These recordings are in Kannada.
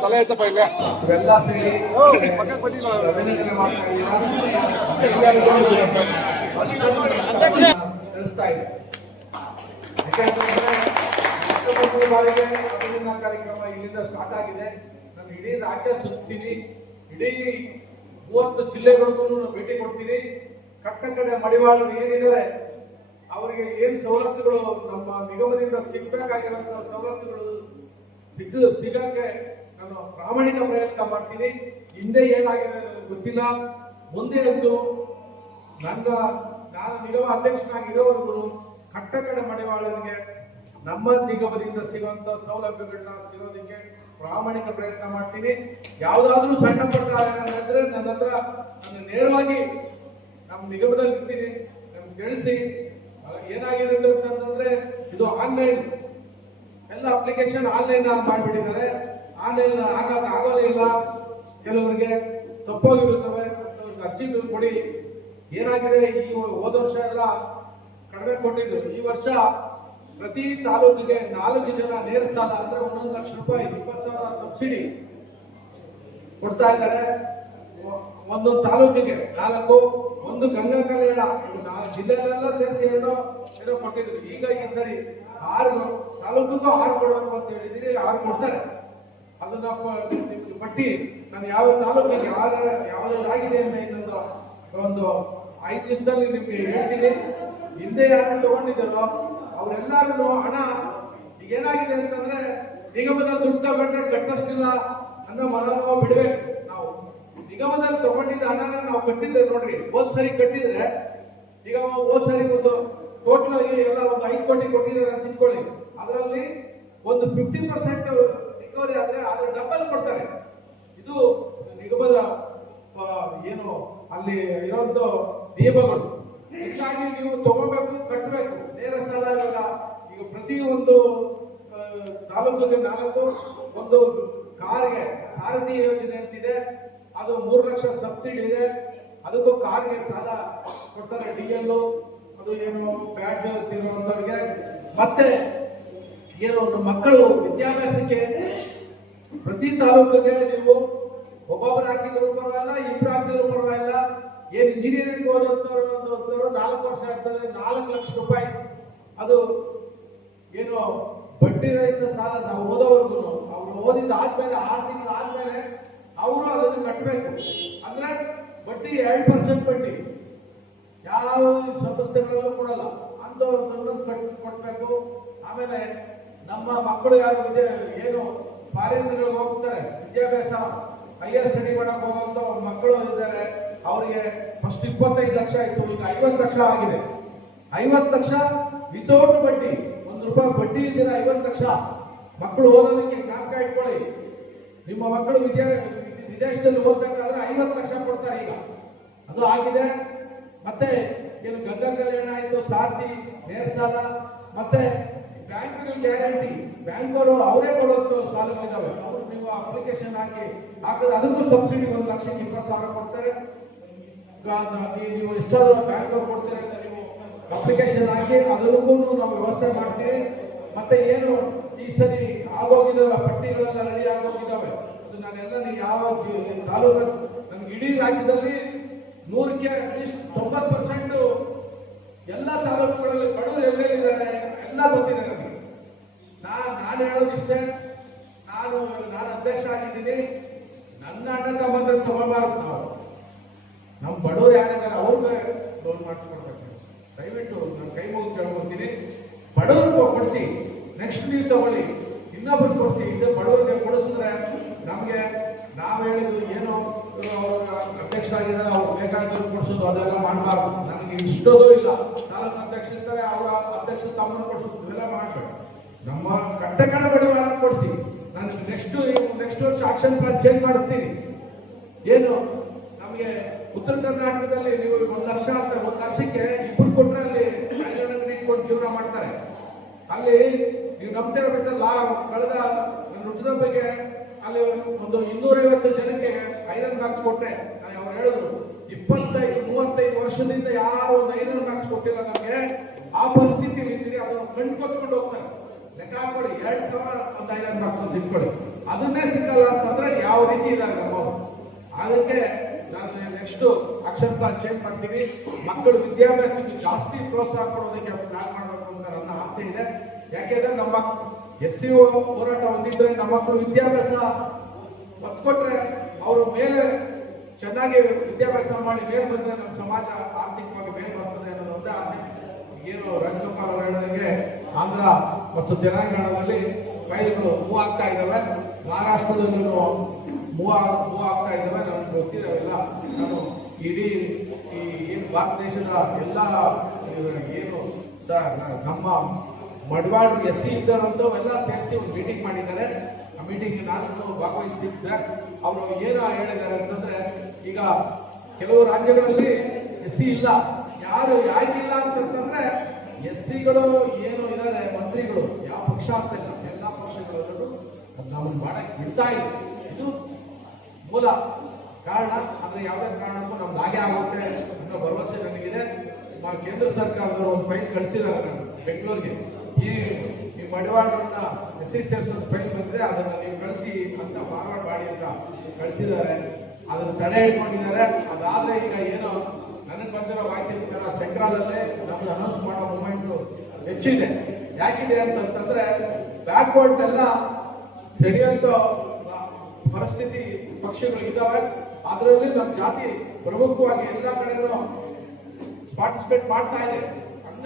ತಲೆ ಐತಪ್ಪ ಇಲ್ಲ ಇವೆಲ್ಲ ಸೇರಿ ಪಕ್ಕಕ್ಕೆ ಅಭಿನಂದನಾ ಕಾರ್ಯಕ್ರಮ ಇಲ್ಲಿಂದ ಸ್ಟಾರ್ಟ್ ಆಗಿದೆ ನಾನು ಇಡೀ ರಾಜ್ಯ ಸುತ್ತೀನಿ ಇಡೀ ಮೂವತ್ತು ಜಿಲ್ಲೆಗಳಿಗೂ ನಾನು ಭೇಟಿ ಕೊಡ್ತೀನಿ ಕಟ್ಟ ಕಡೆ ಮಡಿವಾಳರು ಏನಿದ್ದಾರೆ, ಅವರಿಗೆ ಏನ್ ಸವಲತ್ತುಗಳು, ನಮ್ಮ ನಿಗಮದಿಂದ ಸಿಗ್ಬೇಕಾಗಿರುವಂತಹ ಸವಲತ್ತುಗಳು ಸಿಗ ಸಿಗಕ್ಕೆ ನಾನು ಪ್ರಾಮಾಣಿಕ ಪ್ರಯತ್ನ ಮಾಡ್ತೀನಿ. ಹಿಂದೆ ಏನಾಗಿದೆ ನನಗೆ ಗೊತ್ತಿಲ್ಲ. ಮುಂದೆ ಎಂದು ನನ್ನ ನಾನು ನಿಗಮ ಅಧ್ಯಕ್ಷನಾಗಿರೋವರೆಗೂ ಕಟ್ಟ ಕಡೆ ಮಡಿವಾಳರಿಗೆ ನಮ್ಮ ನಿಗಮದಿಂದ ಸಿಗುವಂತ ಸೌಲಭ್ಯಗಳನ್ನ ಸಿಗೋದಕ್ಕೆ ಪ್ರಾಮಾಣಿಕ ಪ್ರಯತ್ನ ಮಾಡ್ತೀನಿ. ಯಾವುದಾದ್ರೂ ಸಣ್ಣ ಪಟ್ಟ ನನ್ನ ಹತ್ರ ನೇರವಾಗಿ ನಿಗಮದಲ್ಲಿ ಇರ್ತೀನಿ ನಮ್ಗೆ ತಿಳಿಸಿ ಏನಾಗಿರುತ್ತೆ ಅಂತಂದ್ರೆ ಇದು ಆನ್ಲೈನ್ ಎಲ್ಲ ಅಪ್ಲಿಕೇಶನ್ ಆನ್ಲೈನ್ ಮಾಡಿಬಿಟ್ಟಿದ್ದಾರೆ. ಆನ್ಲೈನ್ ಆಗಕ್ಕೆ ಆಗೋದೇ ಇಲ್ಲ. ಕೆಲವರಿಗೆ ತಪ್ಪೋಗಿರುತ್ತವೆ ಅಂತವ್ರಿಗೆ ಅರ್ಜಿಗಳು ಕೊಡಿ. ಏನಾಗಿದೆ? ಈ ಹೋದ ವರ್ಷ ಎಲ್ಲ ಕಡಿಮೆ ಕೊಟ್ಟಿದ್ರು. ಈ ವರ್ಷ ಪ್ರತಿ ತಾಲೂಕಿಗೆ ನಾಲ್ಕು ಜನ ನೇರ ಸಾಲ, ಅಂದ್ರೆ ಒಂದೊಂದು ಲಕ್ಷ ರೂಪಾಯಿ, ಇಪ್ಪತ್ತು ಸಾವಿರ ಸಬ್ಸಿಡಿ ಕೊಡ್ತಾ ಇದ್ದಾರೆ. ಒಂದೊಂದು ತಾಲೂಕಿಗೆ ನಾಲ್ಕು. ಒಂದು ಗಂಗಾ ಕಲ್ಯಾಣ. ಜಿಲ್ಲೆಲೆಲ್ಲ ಸೇರಿಸಿ ಎರಡು ಏನೋ ಕೊಟ್ಟಿದ್ರು. ಈಗ ಈ ಸರಿ ಆರು ತಾಲೂಕಿಗೂ ಆರು ಕೊಡಬೇಕು ಅಂತ ಹೇಳಿದಿರಿ ಆರು ಕೊಡ್ತಾರೆ. ಅದನ್ನ ನಾವು ಪಟ್ಟಿ. ನಾನು ಯಾವ ತಾಲೂಕಿಗೆ ಯಾರ ಯಾವ್ದಾಗಿದೆ ಅಂತ ಇನ್ನೊಂದು ಒಂದು ಐದು ದಿವಸದಲ್ಲಿ ನಿಮ್ಗೆ ಹೇಳ್ತೀನಿ. ಹಿಂದೆ ಯಾರು ತಗೊಂಡಿದ್ದಾರೋ ಅವರೆಲ್ಲರೂ ಹಣ ಈಗ ಏನಾಗಿದೆ ಅಂತಂದ್ರೆ ನಿಗಮದ ದುಡ್ಡು ತಗೊಂಡ್ರೆ ಕಟ್ಟಷ್ಟಿಲ್ಲ ಅನ್ನೋ ಮನೋಭಾವ ಬಿಡ್ಬೇಕು. ನಾವು ನಿಗಮದಲ್ಲಿ ತಗೊಂಡಿದ್ದ ಹಣನ ನಾವು ಕಟ್ಟಿದ್ರೆ ನೋಡ್ರಿ. ಹೋದ್ ಸರಿ ಕಟ್ಟಿದ್ರೆ, ಈಗ ಹೋದ್ ಸರಿ ಒಂದು ಟೋಟಲ್ ಆಗಿ ಎಲ್ಲ ಒಂದು ಐದು ಕೋಟಿ ಕೊಟ್ಟಿದ್ದಾರೆ ಅಂತ ತಿಳ್ಕೊಳ್ಳಿ. ಅದರಲ್ಲಿ ಒಂದು ಫಿಫ್ಟಿ ಪರ್ಸೆಂಟ್ ರಿಕವರಿ ಆದ್ರೆ ಅದ್ರ ಡಬಲ್ ಕೊಡ್ತಾರೆ. ಇದು ನಿಗಮದ ಏನು ಅಲ್ಲಿ ಇರೋದು ನಿಯಮಗಳು. ಹೀಗಾಗಿ ನೀವು ತಗೋಬೇಕು ಕಟ್ಟಬೇಕು ನೇರ ಸಾಲ ಇವಾಗ ಈಗ ಪ್ರತಿ ಒಂದು ತಾಲೂಕಿಗೆ ನಾಲ್ಕು, ಒಂದು ಕಾರ್ಗೆ ಸಾರಥಿ ಯೋಜನೆ ಅಂತಿದೆ. ಅದು ಮೂರು ಲಕ್ಷ ಸಬ್ಸಿಡಿ ಇದೆ. ಅದಕ್ಕೂ ಕಾರ್ಗೆ ಸಾಲ ಕೊಡ್ತಾರೆ ಡಿ ಅದು ಏನು ಬ್ಯಾಡ್ಜ್ ತಿರುವಂತವ್ರಿಗೆ ಮತ್ತೆ ಏನು ಒಂದು ಮಕ್ಕಳು ವಿದ್ಯಾಭ್ಯಾಸಕ್ಕೆ ಪ್ರತಿ ತಾಲೂಕಿಗೆ ನೀವು ಒಬ್ಬೊಬ್ಬರು ಹಾಕಿದ್ರು ಪರವಾಗಿಲ್ಲ ಇಬ್ಬರು ಹಾಕಿದ್ರು ಪರವಾಗಿಲ್ಲ. ಏನು ಇಂಜಿನಿಯರಿಂಗ್ ಓದೋರು ನಾಲ್ಕು ವರ್ಷ ಆಗ್ತದೆ, ನಾಲ್ಕು ಲಕ್ಷ ರೂಪಾಯಿ. ಅದು ಏನು ಬಡ್ಡಿ ರಹಿತ ಸಾಲ ನಾವು ಓದೋವರೆಗೂ ಅವ್ರು ಓದಿದ್ದು ಆದ್ಮೇಲೆ ಆರು ತಿಂಗಳು ಆದ್ಮೇಲೆ ಅವರು ಅದನ್ನು ಕಟ್ಟಬೇಕು. ಅಂದ್ರೆ ಬಡ್ಡಿ ಎರಡು ಪರ್ಸೆಂಟ್ ಬಡ್ಡಿ. ಯಾವ ಸಂಸ್ಥೆಗಳಲ್ಲೂ ಕೊಡಲ್ಲ. ಅಂಥವ್ರನ್ನ ಕಟ್ ಕಟ್ಟಬೇಕು ಆಮೇಲೆ ನಮ್ಮ ಮಕ್ಕಳು ಯಾರು ಇದೆ, ಏನು ಫಾರಿನ್ಗಳಿಗೆ ಹೋಗ್ತಾರೆ, ವಿದ್ಯಾಭ್ಯಾಸ ಹೈಯರ್ ಸ್ಟಡಿ ಮಾಡಕ್ ಹೋಗುವಂತ ಮಕ್ಕಳು ಇದ್ದಾರೆ. ಅವರಿಗೆ ಫಸ್ಟ್ ಇಪ್ಪತ್ತೈದು ಲಕ್ಷ ಇತ್ತು ಈಗ ಐವತ್ತು ಲಕ್ಷ ಆಗಿದೆ. ಐವತ್ತು ಲಕ್ಷ ವಿತೌಟ್ ಬಡ್ಡಿ. ಒಂದು ರೂಪಾಯಿ ಬಡ್ಡಿ ಇದ್ದೀರ ಐವತ್ತು ಲಕ್ಷ. ಮಕ್ಕಳು ಓದೋದಕ್ಕೆ ಜ್ಞಾಪಕ ಇಟ್ಕೊಳ್ಳಿ. ನಿಮ್ಮ ಮಕ್ಕಳು ವಿದ್ಯಾ ವಿದೇಶದಲ್ಲಿ ಹೋಗ್ಬೇಕಾದ್ರೆ ಐವತ್ತು ಲಕ್ಷ ಕೊಡ್ತಾರೆ ಈಗ. ಅದು ಆಗಿದೆ. ಮತ್ತೆ ಏನು ಗಂಗಾ ಕಲ್ಯಾಣ ಆಯ್ತು, ಸಾರ್ಥಿ ನೇರ ಸಾಲ ಮತ್ತೆ ಬ್ಯಾಂಕ್ಗಳ ಗ್ಯಾರಂಟಿ. ಬ್ಯಾಂಕ್ ಅವರು ಕೊಡೋದು ಸಾಲಗಳಿದಾವೆ ಅವರು ನೀವು ಅಪ್ಲಿಕೇಶನ್ ಹಾಕಿ ಹಾಕಿದ್ರೆ ಅದಕ್ಕೂ ಸಬ್ಸಿಡಿ ಒಂದು ಲಕ್ಷಕ್ಕೆ ಇಪ್ಪತ್ತು ಸಾವಿರ ಕೊಡ್ತಾರೆ. ನೀವು- ಎಷ್ಟಾದರೂ ಬ್ಯಾಂಕ್ ಅವ್ರು ಕೊಡ್ತಾರೆ ಅಂತ ನೀವು ಅಪ್ಲಿಕೇಶನ್ ಹಾಕಿ ಅದಕ್ಕೂ ನಾವು ವ್ಯವಸ್ಥೆ ಮಾಡ್ತೀವಿ. ಮತ್ತೆ ಏನು ಈ ಸರಿ ಆಗೋಗಿರೋ ಪಟ್ಟಿಗಳೆಲ್ಲ ರೆಡಿ ಅದು ನಾನೆಲ್ಲ ಯಾವ ತಾಲೂಕ ನಮ್ಗೆ ಇಡೀ ರಾಜ್ಯದಲ್ಲಿ ನೂರಕ್ಕೆ ಅಟ್ಲೀಸ್ಟ್ ತೊಂಬತ್ತು ಪರ್ಸೆಂಟ್ ಎಲ್ಲ ತಾಲೂಕುಗಳಲ್ಲಿ ಬಡವರು ಎಲ್ಲೆಲ್ಲಿದ್ದಾರೆ ಎಲ್ಲ ಗೊತ್ತಿದೆ ನನಗೆ ನಾ ನಾನು ಹೇಳೋದಿಷ್ಟೇ ನಾನು ನಾನು ಅಧ್ಯಕ್ಷ ಆಗಿದ್ದೀನಿ. ನನ್ನ ಅಣ್ಣ ತಮ್ಮಂದ್ರೆ ತಗೊಳ್ಬಾರ್ದು ನಾವು. ನಮ್ಮ ಬಡವರು ಯಾರಿದ್ದಾರೆ ಅವ್ರಿಗೆ ಲೋನ್ ಮಾಡಿಸ್ಕೊಡ್ಬೇಕು. ದಯವಿಟ್ಟು ನಾನು ಕೈ ಮುಗಿದು ಕೇಳ್ಕೊತೀನಿ. ಬಡವ್ರಿಗೆ ಕೊಡಿಸಿ. ನೆಕ್ಸ್ಟ್ ನೀವು ತಗೊಳ್ಳಿ. ಇನ್ನೊಬ್ರು ಕೊಡಿಸಿ. ಇದು ಬಡವರಿಗೆ ಕೊಡಿಸಿದ್ರೆ ನಮಗೆ ನಾವು ಹೇಳಿದ್ದು ಏನು ಅವರು ಅಧ್ಯಕ್ಷರಾಗಿದ್ದಾರೆ ಅವ್ರು ಬೇಕಾದ್ರೂ ಕೊಡಿಸೋದು ಅದೆಲ್ಲ ಮಾಡಬಾರ್ದು. ನನಗೆ ಇಷ್ಟೋದು ಇಲ್ಲ. ತಾಲೂಕು ಅಧ್ಯಕ್ಷ ಇರ್ತಾರೆ, ಅವರ ಅಧ್ಯಕ್ಷ ತಮ್ಮನ್ನು ಕೊಡಿಸೋದು. ಇವೆಲ್ಲ ಮಾಡಬೇಡ. ನಮ್ಮ ಕಟ್ಟಕಡ ಬಡವರ ಕೊಡಿಸಿ. ನಾನು ನೆಕ್ಸ್ಟ್ ನೆಕ್ಸ್ಟ್ ವರ್ಷ ಆಕ್ಷನ್ ಪ್ಲಾನ್ ಚೇಂಜ್ ಮಾಡಿಸ್ತೀನಿ. ಏನು? ನಮಗೆ ಉತ್ತರ ಕರ್ನಾಟಕದಲ್ಲಿ ನೀವು ಒಂದು ವರ್ಷ ಅಂತ, ಒಂದು ವರ್ಷಕ್ಕೆ ಇಬ್ಬರು ಕೊಟ್ಟರೆ ಅಲ್ಲಿ ಇಟ್ಕೊಂಡು ಜೀವನ ಮಾಡ್ತಾರೆ. ಅಲ್ಲಿ ನೀವು ನಂಬ್ತಿರೋ ಬಿಟ್ಟಲ್ಲ ಕಳೆದ ಹುಟ್ಟಿದ ಬಗ್ಗೆ ಅಲ್ಲಿ ಒಂದು ಇನ್ನೂರೈವತ್ತು ಜನಕ್ಕೆ ಐರನ್ ಬಾಕ್ಸ್ ನಾನು ಅವ್ರು ಹೇಳಿದ್ರು, ಇಪ್ಪತ್ತೈದು, ಮೂವತ್ತೈದು ವರ್ಷ ವರ್ಷದಿಂದ ಯಾರು ಒಂದು ಐರನ್ ಬಾಕ್ಸ್ ಕೊಟ್ಟಿಲ್ಲ ನಮಗೆ, ಆ ಪರಿಸ್ಥಿತಿ ಇದ್ದೀರಿ, ಅದು ಕಣ್ಣು ಕೊತ್ಕೊಂಡು ಹೋಗ್ತಾರೆ. ಲೆಕ್ಕ ಹಾಕೊಳ್ಳಿ ಎರಡ್ ಸಾವಿರ ಒಂದು ಐರನ್ ಬಾಕ್ಸ್ ಒಂದು ಇಟ್ಕೊಳ್ಳಿ. ಅದನ್ನೇ ಸಿಕ್ಕಲ್ಲ ಅಂತಂದ್ರೆ ಯಾವ ರೀತಿ ಇಲ್ಲ ನಮ್ಮವರು ಅದಕ್ಕೆ ನಾನು ನೆಕ್ಸ್ಟ್ ಆಕ್ಷನ್ ಪ್ಲಾನ್ ಚೇಂಜ್ ಮಾಡ್ತೀವಿ. ಮಕ್ಕಳು ವಿದ್ಯಾಭ್ಯಾಸಕ್ಕೆ ಜಾಸ್ತಿ ಪ್ರೋತ್ಸಾಹ ಕೊಡೋದಕ್ಕೆ ಪ್ಲಾನ್ ಮಾಡಬೇಕು ಅಂತ ನನ್ನ ಆಸೆ ಇದೆ. ಯಾಕೆಂದ್ರೆ ನಮ್ಮ ಎಸ್ ಸಿ ಹೋರಾಟ ಹೊಂದಿದ್ದರೆ ನಮ್ಮ ಮಕ್ಕಳು ವಿದ್ಯಾಭ್ಯಾಸ ಒತ್ತು ಅವರು ಮೇಲೆ ಚೆನ್ನಾಗಿ ವಿದ್ಯಾಭ್ಯಾಸ ಮಾಡಿ ಮೇಲೆ ಬಂದರೆ ನಮ್ಮ ಸಮಾಜ ಆರ್ಥಿಕವಾಗಿ ಮೇಲೆ ಬರ್ತದೆ ಅನ್ನೋದು ಒಂದೇ ಆಸೆ. ಏನು ರಾಜಗೋಪಾಲ್ ಅವರು ಹೇಳಿದಂಗೆ ಆಂಧ್ರ ಮತ್ತು ತೆಲಂಗಾಣದಲ್ಲಿ ಫೈಲ್ಗಳು ಮೂವ್ ಆಗ್ತಾ ಇದ್ದಾವೆ. ಮಹಾರಾಷ್ಟ್ರದಲ್ಲೂ ಮೂವ್ ಮೂವ್ ಆಗ್ತಾ ಇದ್ದಾವೆ. ನಮ್ಗೆ ಗೊತ್ತಿದೆ ಅವೆಲ್ಲ. ನಾನು ಇಡೀ ಈ ಏನು ಭಾರತ ದೇಶದ ಎಲ್ಲ ಏನು ಸರ್, ನಮ್ಮ ಮಡವಾಡ್ರು ಎಸ್ ಸಿ ಇದ್ದಾರಂತೂ ಎಲ್ಲ ಸೇರಿಸಿ ಒಂದು ಮೀಟಿಂಗ್ ಮಾಡಿದ್ದಾರೆ. ಆ ಮೀಟಿಂಗ್ ನಾನು ಭಾಗವಹಿಸಿದ್ದೆ ಅವರು ಏನು ಹೇಳಿದ್ದಾರೆ ಅಂತಂದ್ರೆ, ಈಗ ಕೆಲವು ರಾಜ್ಯಗಳಲ್ಲಿ ಎಸ್ ಸಿ ಇಲ್ಲ. ಯಾರು ಯಾಕಿಲ್ಲ ಅಂತಂದ್ರೆ ಎಸ್ ಸಿಗಳು ಏನು ಇದ್ದಾರೆ, ಮಂತ್ರಿಗಳು. ಯಾವ ಪಕ್ಷ ಅಂತ ಇಲ್ಲ. ಎಲ್ಲ ಪಕ್ಷಗಳಲ್ಲೂ ನಮ್ಮನ್ನು ಮಾಡಕ್ಕೆ ಬಿಡ್ತಾ ಇಲ್ಲ ಇದು ಮೂಲ ಕಾರಣ. ಅಂದ್ರೆ ಯಾವುದೇ ಕಾರಣಕ್ಕೂ ನಮ್ದು ಹಾಗೆ ಆಗುತ್ತೆ ಅನ್ನೋ ಭರವಸೆ ನನಗಿದೆ. ಕೇಂದ್ರ ಸರ್ಕಾರದವರು ಒಂದು ಫೈಲ್ ಕಳಿಸಿದ್ದಾರೆ ಬೆಂಗಳೂರಿಗೆ. ಈ ಈ ಎಸ್ ಎಸ್ ಸೇರಿಸೋದು ಫೈಲ್ ಬಂದರೆ ಅದನ್ನ ನೀವು ಕಳಿಸಿ ಅಂತ ಫಾರ್ವರ್ಡ್ ಮಾಡಿ ಅಂತ ಕಳಿಸಿದ್ದಾರೆ. ಅದನ್ನು ತಡೆ ಹಿಡ್ಕೊಂಡಿದ್ದಾರೆ ಅದಾದರೆ ಈಗ ಏನು ನನಗೆ ಬಂದಿರೋ ಮಾಹಿತಿ ಪ್ರಕಾರ ಸೆಂಟ್ರಲಲ್ಲೇ ನಮ್ದು ಅನೌನ್ಸ್ ಮಾಡೋ ಮೂಮೆಂಟು ಹೆಚ್ಚಿದೆ. ಯಾಕಿದೆ ಅಂತಂತಂದ್ರೆ ಬ್ಯಾಕ್ವರ್ಡ್ ಎಲ್ಲ ಸೆಡಿಯಂತ ಪರಿಸ್ಥಿತಿ ಪಕ್ಷಗಳು ಇದ್ದಾವೆ. ಅದರಲ್ಲಿ ನಮ್ಮ ಜಾತಿ ಪ್ರಮುಖವಾಗಿ ಎಲ್ಲ ಕಡೆನೂ ಪಾರ್ಟಿಸಿಪೇಟ್ ಮಾಡ್ತಾ ಇದೆ.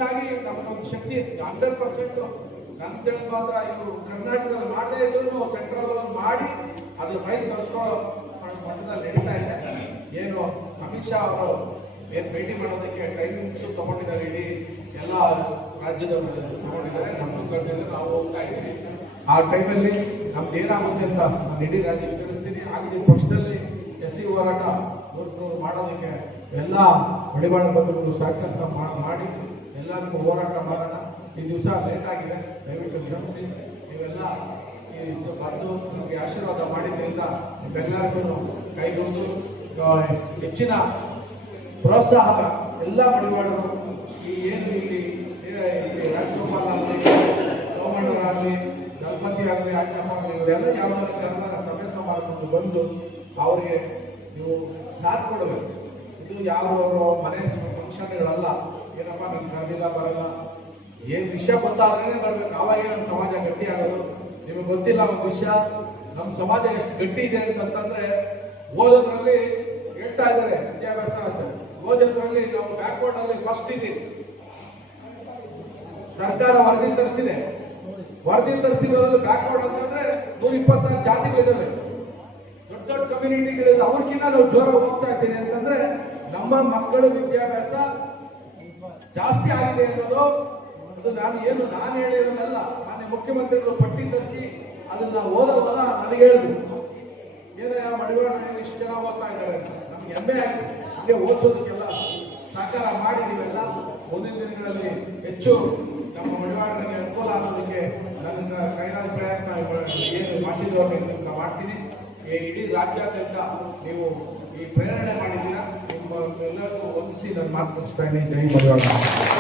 ಹಂಗಾಗಿ ನಮ್ಮ ಶಕ್ತಿ ಹಂಡ್ರೆಡ್ ಪರ್ಸೆಂಟ್ ನನ್ನ ಮಾತ್ರ ಇವರು ಕರ್ನಾಟಕದಲ್ಲಿ ಮಾಡದೇ ಇದ್ರು ಸೆಂಟ್ರಲ್ ಮಾಡಿ ಅದ್ರ ಫೈಲ್ ತರಿಸ್ಕೊಳ್ಳೋ ಮಟ್ಟದಲ್ಲಿ ನಡೀತಾ ಇದೆ. ಏನು ಅಮಿತ್ ಶಾ ಅವರು ಏನು ಭೇಟಿ ಮಾಡೋದಕ್ಕೆ ಟೈಮಿಂಗ್ಸ್ ತಗೊಂಡಿದ್ದಾರೆ ಇಡೀ ಎಲ್ಲ ರಾಜ್ಯದವರು ತಗೊಂಡಿದ್ದಾರೆ. ನಮ್ಮ ಕರೆದಿದ್ದಾರೆ ನಾವು ಹೋಗ್ತಾ ಇದ್ದೀವಿ. ಆ ಟೈಮಲ್ಲಿ ನಮ್ದು ಏನಾಗುತ್ತೆ ಅಂತ ನಾನು ಇಡೀ ರಾಜ್ಯಕ್ಕೆ ತಿಳಿಸ್ತೀನಿ. ಆಗಿದೆ ಪಕ್ಷದಲ್ಲಿ ಎಸ್ ಸಿ ಹೋರಾಟ ಮಾಡೋದಕ್ಕೆ ಎಲ್ಲ ಮಡಿವಾಳ ಬಂಧುಗಳು ಸಹಕಾರ ಮಾಡಿ ಎಲ್ಲರಿಗೂ ಹೋರಾಟ ಮಾಡೋಣ. ಈ ದಿವಸ ಲೇಟ್ ಆಗಿದೆ. ದಯವಿಟ್ಟು ಕ್ಷಮಿಸಿ. ನೀವೆಲ್ಲ ಬಂದು ನಮಗೆ ಆಶೀರ್ವಾದ ಮಾಡಿದ್ರಿಂದ ನಿಮ್ಮೆಲ್ಲರಿಗೂ ಕೈಗೊಂಡು ಹೆಚ್ಚಿನ ಪ್ರೋತ್ಸಾಹ ಎಲ್ಲ ಮಡಿವಾಡರು ಈ ಏನು ಇಲ್ಲಿ ರಾಜಗೋಪಾಲ್ ಆಗಲಿ ಸೋಮಣ್ಣರಾಗಲಿ ಗಣಪತಿ ಆಗಲಿ ಆಗಲಿ, ಇವರೆಲ್ಲ ಯಾವುದಾದ್ರು ಕರೆದಾಗ ಸಭೆ ಸಮಾರಂಭಕ್ಕೆ ಬಂದು ಅವರಿಗೆ ನೀವು ಸಾಥ್ ಕೊಡಬೇಕು. ಇದು ಯಾವ್ದವರು ಮನೆ ಫಂಕ್ಷನ್ಗಳಲ್ಲ ಏನಪ್ಪ ನಮ್ಗೆ ಕರೆದಿಲ್ಲ ಬರಲ್ಲ. ಏನ್ ವಿಷಯ ಗೊತ್ತಾದ್ರೇನೆ ಬರ್ಬೇಕು. ಅವಾಗೇ ನಮ್ಮ ಸಮಾಜ ಗಟ್ಟಿ ಆಗೋದು? ನಿಮಗೆ ಗೊತ್ತಿಲ್ಲ ಒಂದು ವಿಷಯ? ನಮ್ಮ ಸಮಾಜ ಎಷ್ಟು ಗಟ್ಟಿ ಇದೆ ಅಂತಂದ್ರೆ, ಓದೋದ್ರಲ್ಲಿ ಹೇಳ್ತಾ ಇದ್ದಾರೆ ವಿದ್ಯಾಭ್ಯಾಸ ಅಂತ. ಓದೋದ್ರಲ್ಲಿ ನಾವು ಬ್ಯಾಕ್ವರ್ಡ್ ಅಲ್ಲಿ ಫಸ್ಟ್ ಇದ್ದೀವಿ. ಸರ್ಕಾರ ವರದಿ ತರಿಸಿದೆ. ವರದಿ ತರಿಸಿರೋದ್ರಲ್ಲಿ ಬ್ಯಾಕ್ವರ್ಡ್ ಅಂತಂದ್ರೆ ನೂರ ಇಪ್ಪತ್ತಾರು ಜಾತಿಗಳಿದಾವೆ. ದೊಡ್ಡ ದೊಡ್ಡ ಕಮ್ಯುನಿಟಿಗಳಿದೆ ಅವ್ರಿಗಿನ್ನ ನಾವು ಜೋರ ಹೋಗ್ತಾ ಇದ್ದೀನಿ ಅಂತಂದ್ರೆ, ನಮ್ಮ ಮಕ್ಕಳ ವಿದ್ಯಾಭ್ಯಾಸ ಜಾಸ್ತಿ ಆಗಿದೆ ಅನ್ನೋದು ಅದು ನಾನು ಏನು ನಾನು ಹೇಳಿರೋದಲ್ಲ. ಮಾನ್ಯ ಮುಖ್ಯಮಂತ್ರಿಗಳು ಪಟ್ಟಿ ತರಿಸಿ ಅದನ್ನ ಓದೋವಾಗ ನನಗೆ ಹೇಳಿದ್ರು. ಏನಯ್ಯ ಮಡಿವಾಳ ಇಷ್ಟು ಜನ ಓದ್ತಾ ಇದ್ದಾರೆ ನಮ್ಗೆ ಹೆಮ್ಮೆ ಆಯ್ತು. ಹಾಗೆ ಓದಿಸೋದಕ್ಕೆಲ್ಲ ಸಹಕಾರ ಮಾಡಿ ನೀವೆಲ್ಲ ಮುಂದಿನ ದಿನಗಳಲ್ಲಿ ಹೆಚ್ಚು ನಮ್ಮ ಮಡಿವಾಳರಿಗೆ ಅನುಕೂಲ ಆಗೋದಕ್ಕೆ ನನ್ನ ಕೈಲಾದ ಪ್ರಯತ್ನ ಏನು ಮಾಡಿದ್ರು ಅಂತ ಮಾಡ್ತೀನಿ. ಇಡೀ ರಾಜ್ಯಾದ್ಯಂತ ನೀವು ಈ ಪ್ರೇರಣೆ ಮಾಡಿದ್ದೀರಾ? ನಿಮ್ಮ ಎಲ್ಲರಿಗೂ ನನ್ನ ನಾನು ಮಾತು ಮುಗಿಸ್ತಾ ಜೈ ಮಡಿವಾಳ